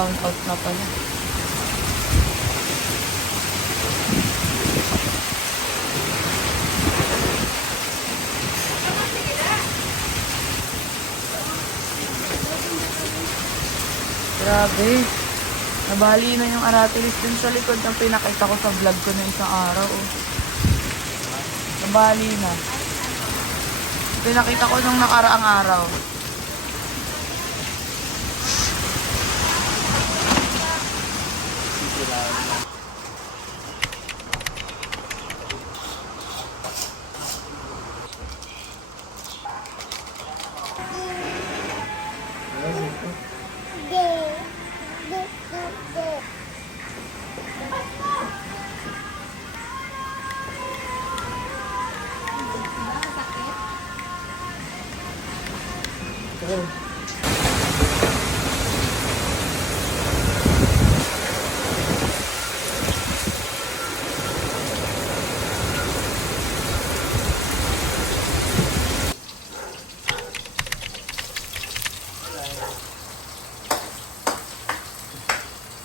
Brown out na pala. Grabe. Nabali na yung aratilis dun sa likod ng pinakita ko sa vlog ko na isang araw. Oh. Nabali na. Pinakita ko nung nakaraang araw.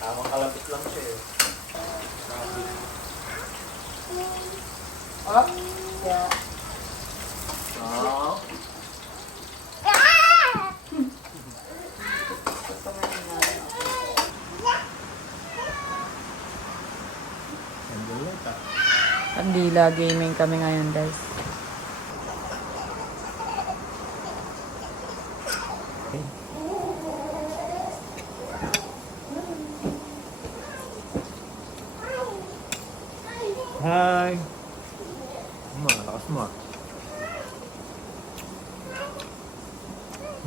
Tamang kalapit lang siya eh. Oh? Yeah. Oh. Kandila gaming kami ngayon, guys. Hi! Lakas mo.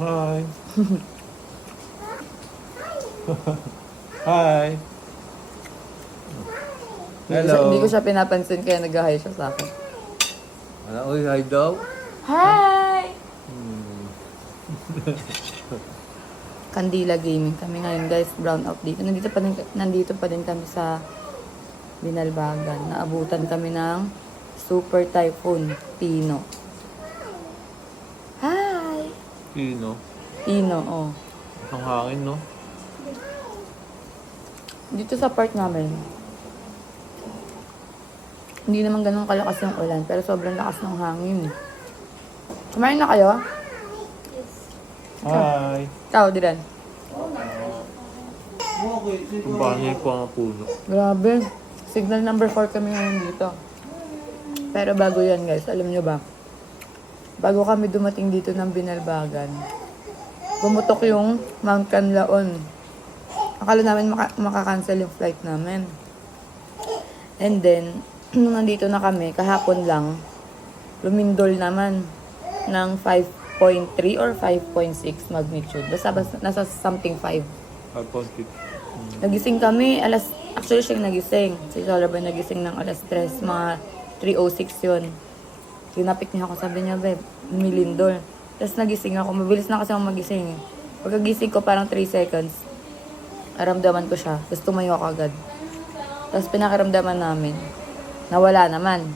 Hi! Hi! Hello! Hindi ko siya pinapansin kaya nag-hi siya sa akin. Ano? Uy, hi daw? Hi! Kandila gaming kami ngayon, guys. Brown out dito. Nandito pa din kami sa Binalbagan. Naabutan kami ng Super Typhoon Pino. Hi! Pino. Pino, oh. Ang hangin, no? Dito sa park namin, hindi naman ganun kalakas yung ulan, pero sobrang lakas ng hangin. Kumain na kayo? Hi! Ikaw, Diran. Kung paano yung puno. Grabe. Signal number 4 kami ngayon dito. Pero bago yan, guys. Alam nyo ba? Bago kami dumating dito ng Binalbagan, bumutok yung Mount Canlaon. Akala namin makakancel yung flight namin. And then, nung nandito na kami, kahapon lang, lumindol naman ng 5.3 or 5.6 magnitude. Basta nasa something 5. 5.6. Nagising kami, actually siya nagising. Si Solar Boy nagising ng alas 3, mga 3:06 yun. Tinapik niya ako, sabi niya, babe, milindol. Tapos nagising ako, mabilis na kasi ako magising. Pagkagising ko, parang 3 seconds, naramdaman ko siya. Tapos tumayo ako agad. Tapos pinakiramdaman namin, nawala naman.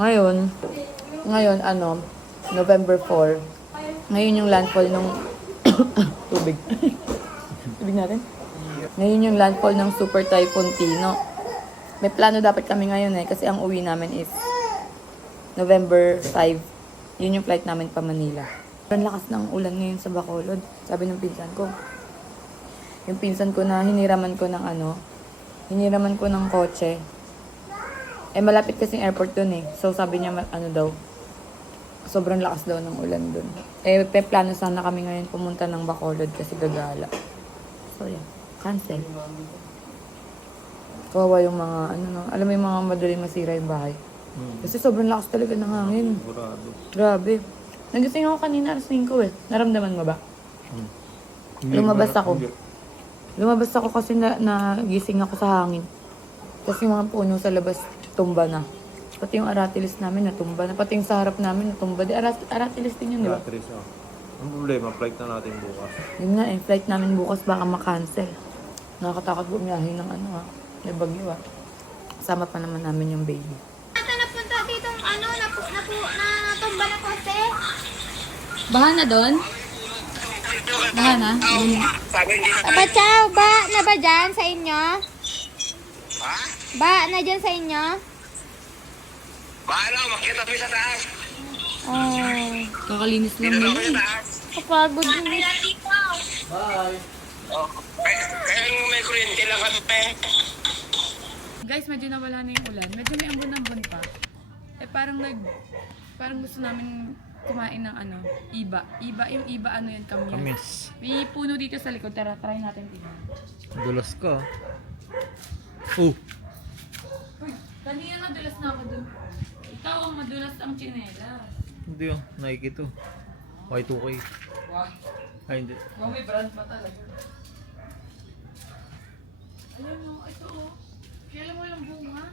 Ngayon, November 4, ngayon yung landfall nung tubig. Tubig natin? Ngayon yung landfall ng Super Typhoon Pino. May plano dapat kami ngayon kasi ang uwi namin is November 5. Yun yung flight namin pa Manila. Ang lakas ng ulan ngayon sa Bacolod. Sabi ng pinsan ko. Yung pinsan ko na hiniraman ko ng kotse. Malapit kasing airport dun eh. So sabi niya daw, sobrang lakas daw ng ulan dun. May plano sana kami ngayon pumunta ng Bacolod kasi gagala. So yeah, cancel. Kawawa yung mga, alam mo yung mga madaling masira yung bahay. Kasi sobrang lakas talaga ng hangin. Grabe. Nagising ako kanina alas 5 eh. Naramdaman mo ba? Lumabas ako kasi nagising ako sa hangin. Kasi yung mga puno sa labas tumba na. Pati yung aratilis namin natumba na. Pati yung sa harap namin natumba. Aratilis din yun, di ba? Aratilis, oh. Ang problema, flight na natin bukas. Yun nga flight namin bukas baka makancel. Nakakatakot bumiyahin ng may bagyo Kasama pa naman namin yung baby. Napunta dito natumba na kasi. Baha na doon? Mga na? Aba, chow, ba na ba dyan sa inyo? Ha? Ba na dyan sa inyo? Bahala, makita kami sa taas. Oh, Kakalinis lang Dito na yun. kami sa taas. kapagod yun. Oh, kaya may kuryente lang kami. Guys, medyo nawala na yung ulan. Medyo may ambon-ambon pa. Parang gusto namin kumain ng ano, iba. Yung iba ano yan, kamyas. Kamis. May puno dito sa likod. Tara, try natin tingnan. Dulas ka. Oh! Uy, kanina nadulas na ako dun. Ikaw ang madulas ang tsinelas. Hindi oh, Nike to. Y2K. Wow. Ay, hindi. Wow, may brand pa talaga. Ayun o, ito o. Kailan mo lang bunga?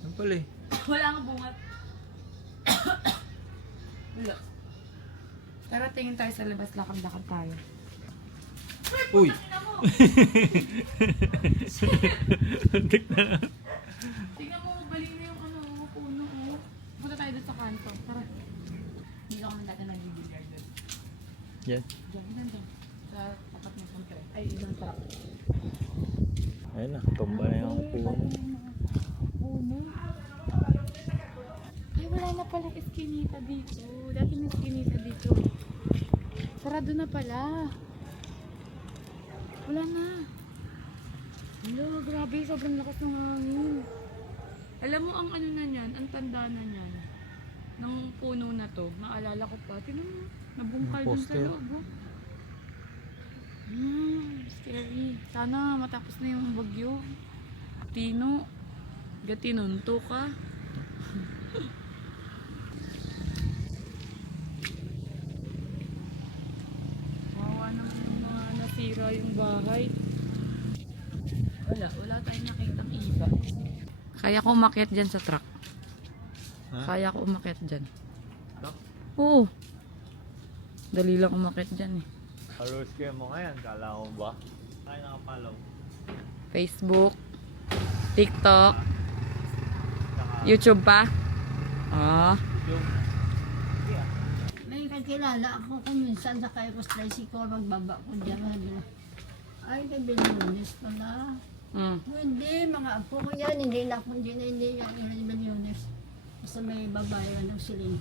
Ano pala eh? Wala nga bunga. Wala. Tara, tingin tayo sa labas. Lakad-lakad tayo. Uy! Antik na. Tingnan mo, balik na yung ano, puno o. Punta tayo doon sa kanto. Tara. Hindi ako dati nag-billiard doon. Yan. Diyan. Sa tapat ng kontre. Ay, ibang truck. Ayun na, tumba na yung puno. Puno. Ay, wala na palang eskinita dito. Dati may eskinita dito. Sarado na pala. Wala na. Hello, grabe. Sobrang lakas ng hangin. Alam mo, ang ano na niyan, ang tanda na niyan, ng puno na to, naalala ko pa. Tinan mo, nabungkal dun sa Poster. loob. Oh. Scary. Sana matapos na yung bagyo. Tino, gatinunto ka. Wawa naman yung mga nasira yung bahay. Wala tayong nakitang iba. Kaya ko umakyat dyan sa truck. Ha? Kaya ko umakyat dyan. Truck? Oo. Dali lang umakyat dyan eh. Halos kayo mo ngayon, kala ko ba? Ay, nakapalaw. Facebook, TikTok, YouTube pa. Ah. Yung... May kakilala ako kung minsan sa kay Post Tricycle, magbaba ko dyan. Ay, Cabelones pala. Hindi, mga apo ko yan. Hindi na ako, hindi yan. Yung Cabelones. Basta may babae ng siling.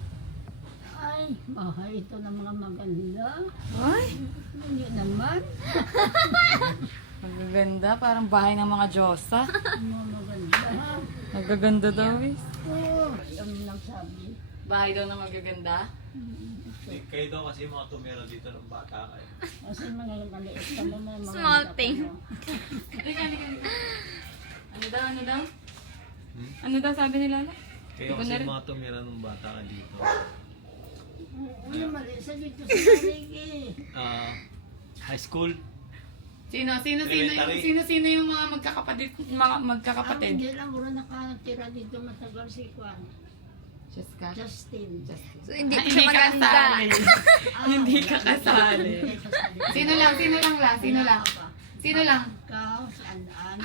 Ay, bahay ito ng mga maganda. Ay, Hindi naman. magaganda. Parang bahay ng mga Diyosa. Mga maganda. Magaganda daw eh. Oo, yung nagsabi. Bahay daw na magaganda. Kayo daw kasi mga tumira dito ng bata kayo. Kasi mga maliit pa mo mga Small thing. Halika. Ano daw? Ano daw sabi ni Lala? Kayo Iba kasi na rin. mga tumira ng bata ka dito. Ano maliit sa dito sa paligi. High school? Sino yung mga magkakapatid? Ako hindi lang, puro nakatira dito matagal si Juan. Jessica. Justin. So, hindi Ah, ko siya maganda. Hindi ka kasali. Sino lang? Sino lang? Ikaw, si Anan,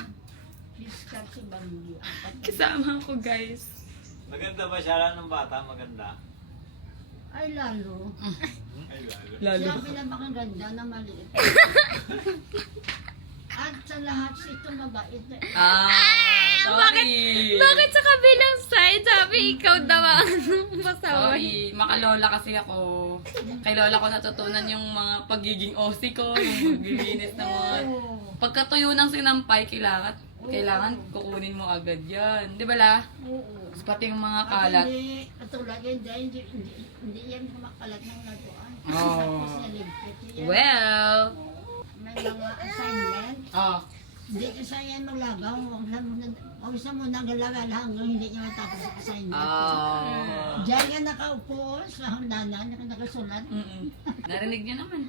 Fiscal, si Bambi. Apat. Kasama ko guys. Maganda ba siya lang ng bata? Maganda? Ay, lalo. Ay, lalo. Lalo. Siya pinapakaganda na maliit. At sa lahat, ito mabait. Sorry. Bakit sa kabilang side? Sabi, ikaw daw ang masaway. Sorry, makalola kasi ako. Kay lola ko natutunan yung mga pagiging OC ko, yung paglilinis ng mga... Pagkatuyo ng sinampay, kailangan kukunin mo agad yan. Di ba la? Oo. Tapos pati yung mga At kalat. hindi, katulad yan, hindi yan kumakalat ng laguan. Oh. Tapos niligpit yan. Well, May mga assignment. oh. Hindi kasi yan maglagaw. Huwag sa muna galagal hanggang hindi niya matapos ang assignment. Diyan yan nakaupo sa hangdanan, nakasulat. Narinig niyo naman.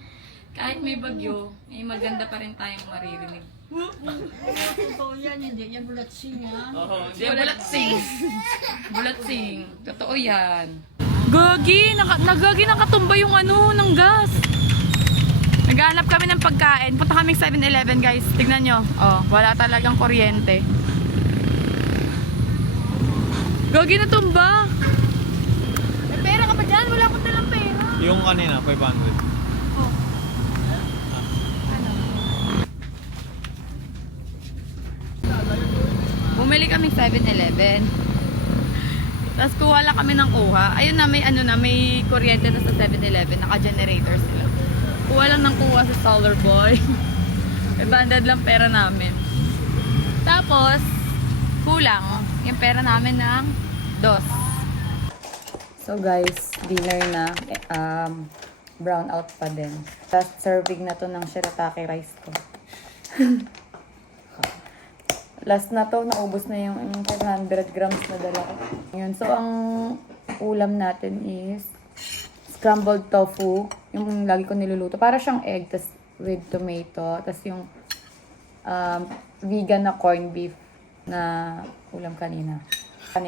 Kahit may bagyo, may maganda pa rin tayong maririnig. Totoo yan, hindi yan bulatsing ha. Hindi, bulatsing. Bulatsing. Totoo yan. Gagi! Nagagi nakatumba yung ano, ng gas. Naghanap kami ng pagkain. Punta kaming 7-Eleven guys. Tignan nyo. Oh, wala talagang kuryente. Gagi natumba. May pera ka pa dyan? Wala akong dalang pera. Yung kanina, 500. Bumili kami 7-Eleven. Tapos kuha lang kami ng kuha. Ayun na, may kuryente na sa 7-Eleven. Naka-generator sila. Kuha lang ng kuha sa Solar Boy. May bandad lang pera namin. Tapos, kulang yung pera namin ng dos. So guys, dinner na. Brown out pa din. Last serving na to ng shirataki rice ko. Last na to, naubos na yung 500 grams na dala ko. Yun. So, ang ulam natin is scrambled tofu. Yung lagi ko niluluto. Para siyang egg, tas with tomato. Tas yung vegan na corned beef na ulam kanina.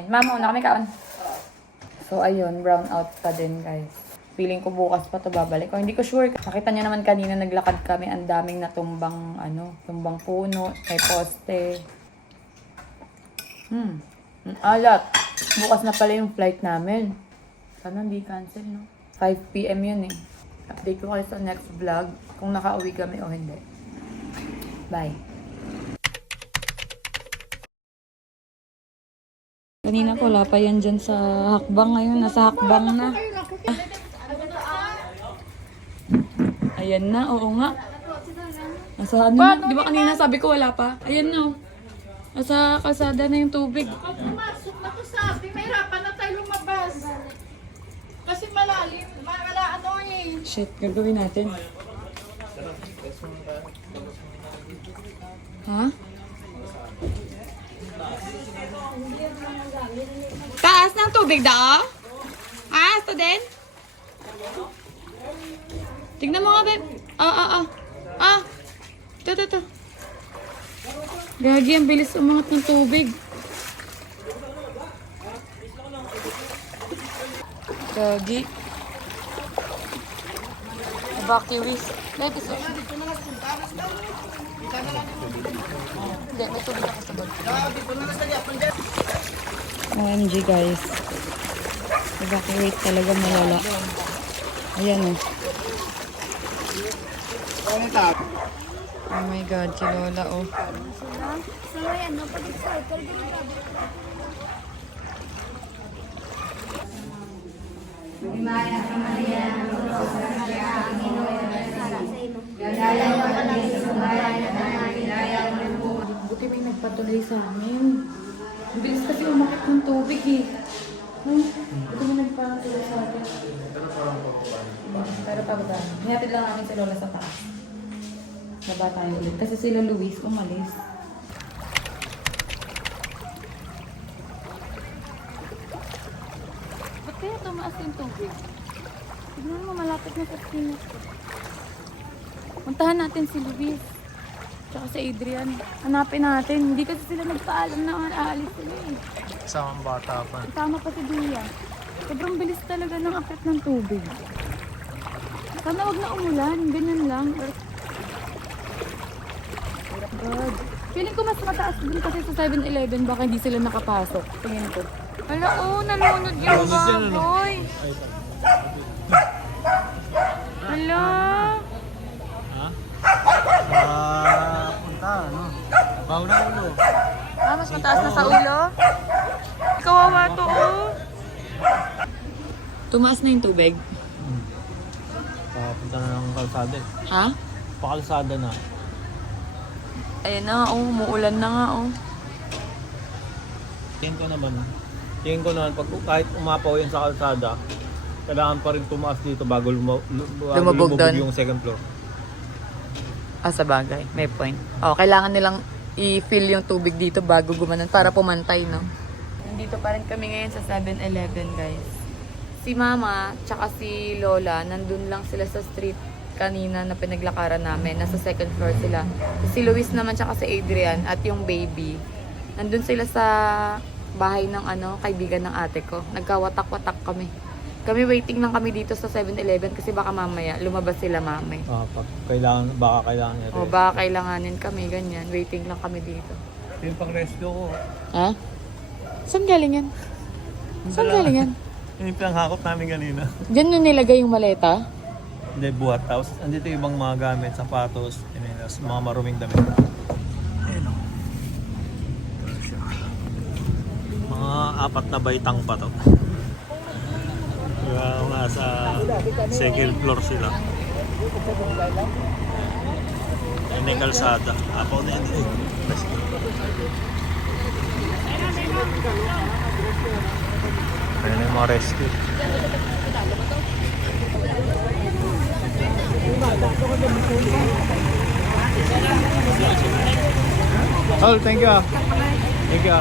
Mama, una kami kaon. So, ayun, brown out pa din, guys. Feeling ko bukas pa to babalik. O, hindi ko sure. Nakita niyo naman kanina, naglakad kami. Ang daming natumbang, tumbang puno, may poste. Alat. Bukas na pala yung flight namin. Sana hindi cancel, no? 5 PM yun eh. Update ko kayo sa next vlog kung nakauwi kami o hindi. Bye. Kanina ko, wala pa yan dyan sa hakbang ngayon. Nasa hakbang na. Ayan na, oo nga. Nasa ano na? Di ba kanina sabi ko wala pa? Ayan na. Nasa kalsada na yung tubig. Pumasok na ko sabi, may hirapan na tayo lumabas. Kasi malalim, Shit, gagawin natin. Ha? Taas ng tubig daw? Ha? Ito din? Tignan mo nga, babe. Ito. Gagi, ang bilis umangat ng tubig. Gagi. Evacuees. Babe, isa. Hindi, may tubig ako sa bag. OMG, guys. Evacuate talaga malala. Ayan o. Oh my God, si Lola oh. Buti may nagpatuloy sa amin. Ang bilis kasi umakit ng tubig eh. Buti may nagpatuloy sa atin. Pero pababa. Hinatid lang namin si Lola sa taas. Baba tayo ulit. Kasi sila Luis umalis. Ba't kaya tumaas yung tubig? Tignan mo, malapit na sa sinas ko. Puntahan natin si Luis. Tsaka si Adrian. Hanapin natin. Hindi kasi sila nagpaalam na aalis sila eh. Isang bata pa. Tama pa si Dia. Sobrang bilis talaga ng akit ng tubig. Sana wag na umulan. Ganyan lang. God. Feeling ko mas mataas din kasi sa 7-Eleven. Baka hindi sila nakapasok. Tingin ko. Hala, nalunod yung baboy. Hala. Ha? Punta, ano? Bago na ulo. Mas mataas na sa ulo? Kawawa to, Tumaas na yung tubig? Punta na ng kalsada. Ha? Pakalsada na. Ayun na, umuulan na nga, Tingin ko naman, pag kahit umapaw yan sa kalsada, kailangan pa rin tumaas dito bago lumubog yung second floor. Sa bagay. May point. Kailangan nilang i-fill yung tubig dito bago gumanon para pumantay, no? Nandito pa rin kami ngayon sa 7-Eleven, guys. Si Mama, tsaka si Lola, nandun lang sila sa street kanina na pinaglakaran namin. Nasa second floor sila. Si Luis naman, tsaka si Adrian, at yung baby. Nandun sila sa bahay ng kaibigan ng ate ko. Nagkawatak-watak kami. Kami waiting lang kami dito sa 7-Eleven kasi baka mamaya lumabas sila mamay. Baka kailangan niya. Baka kailanganin kami, ganyan. Waiting lang kami dito. Yung pang rescue ko. Ha? Saan galing yan? Saan galing yan? Yung pinanghakot namin kanina. Diyan yung nilagay yung maleta? Hindi, buhat. Tapos, andito yung ibang mga gamit, sapatos, mga maruming damit. Ayun o. apat na baitang pa to. Kaya nga sa second floor sila. Ay, kalsada. Apaw na yun. Ayan yung mga rescue. Oh, thank you. Thank you.